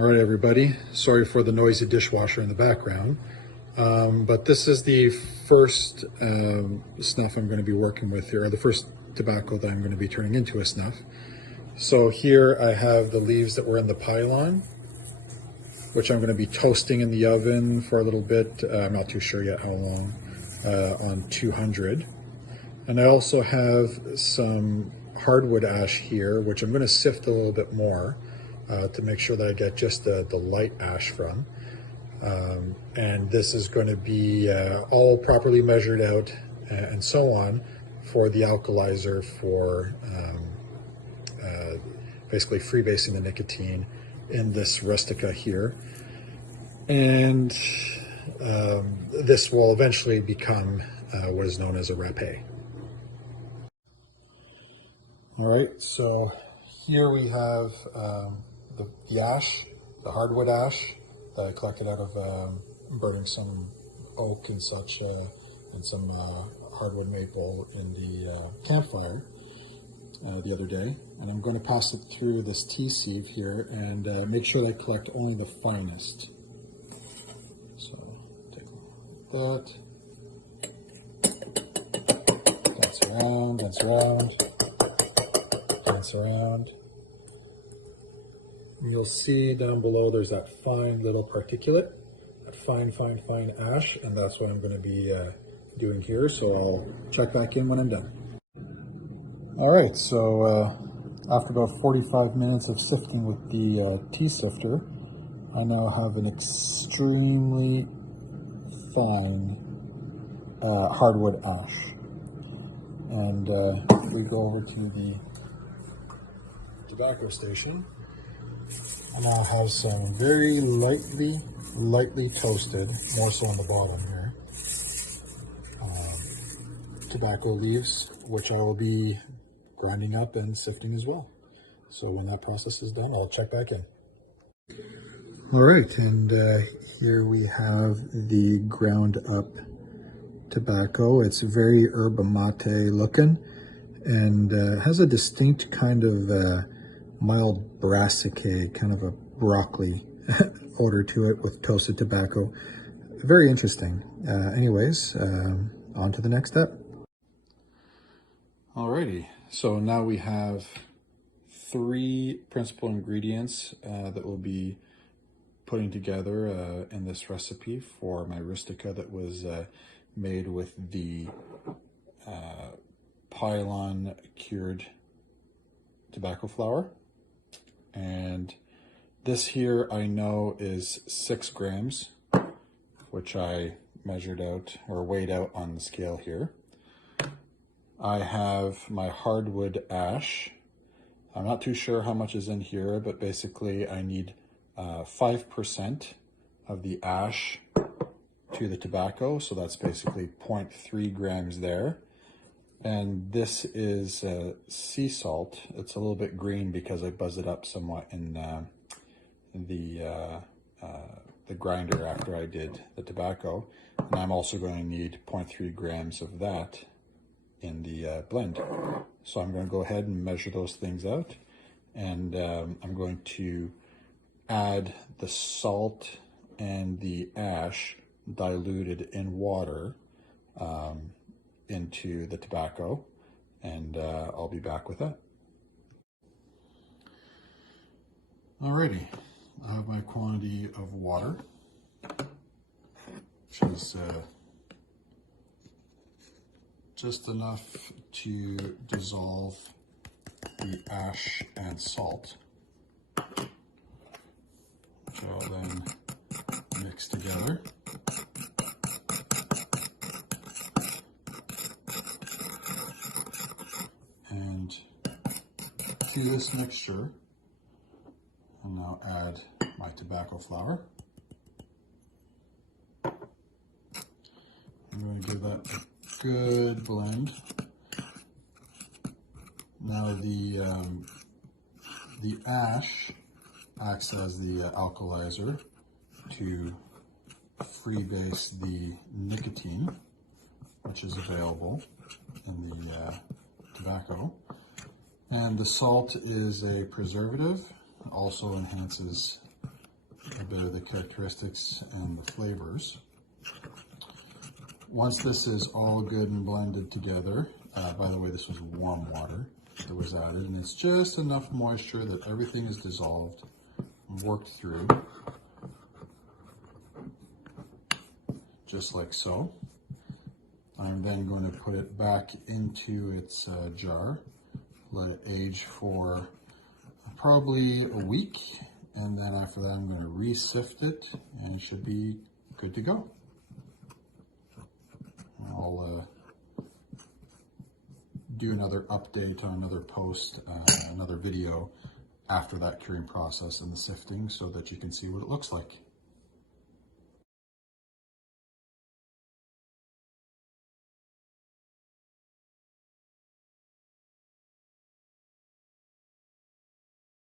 All right, everybody. Sorry for the noisy dishwasher in the background, but this is the first snuff I'm going to be working with here, or the first tobacco that I'm going to be turning into a snuff. So here I have the leaves that were in the pylon, which I'm going to be toasting in the oven for a little bit. I'm not too sure yet how long, on 200. And I also have some hardwood ash here, which I'm going to sift a little bit more to make sure that I get just the light ash from. And this is going to be all properly measured out and so on for the alkalizer for basically freebasing the nicotine in this Rustica here. And this will eventually become what is known as a râpé. All right, so here we have the ash, the hardwood ash that I collected out of burning some oak and such, and some hardwood maple in the campfire the other day. And I'm going to pass it through this tea sieve here and make sure that I collect only the finest. So take a look at that. Dance around, dance around, dance around. And you'll see down below there's that fine little particulate, that fine ash, and that's what I'm going to be doing here. So I'll check back in when I'm done. All right, so after about 45 minutes of sifting with the tea sifter, I now have an extremely fine hardwood ash. And if we go over to the tobacco station, I now have some very lightly toasted, more so on the bottom here, tobacco leaves, which I will be grinding up and sifting as well. So when that process is done, I'll check back in. All right, and here we have the ground up tobacco. It's very yerba mate looking and has a distinct kind of mild brassicae, kind of a broccoli odor to it with toasted tobacco. Very interesting. Anyways, on to the next step. Alrighty, so now we have 3 principal ingredients that we'll be putting together in this recipe for my Rustica that was made with the pylon cured tobacco flour. And this here I know is 6 grams, which I measured out or weighed out on the scale here. I have my hardwood ash. I'm not too sure how much is in here, but basically I need 5% of the ash to the tobacco, so that's basically 0.3 grams there. And this is sea salt. It's a little bit green because I buzzed it up somewhat in the grinder after I did the tobacco. And I'm also going to need 0.3 grams of that in the blend. So I'm going to go ahead and measure those things out. And I'm going to add the salt and the ash diluted in water into the tobacco, and I'll be back with that. Alrighty, I have my quantity of water, which is just enough to dissolve the ash and salt, which I'll then mix together. And to this mixture, I'll now add my tobacco flour. I'm going to give that a good blend. Now the ash acts as the alkalizer to freebase the nicotine, which is available in the tobacco. And the salt is a preservative, also enhances a bit of the characteristics and the flavors. Once this is all good and blended together, by the way, this was warm water that was added, and it's just enough moisture that everything is dissolved and worked through, just like so. I'm then going to put it back into its jar, let it age for probably a week, and then after that I'm going to re-sift it and it should be good to go. I'll do another update on another post, another video after that curing process and the sifting so that you can see what it looks like.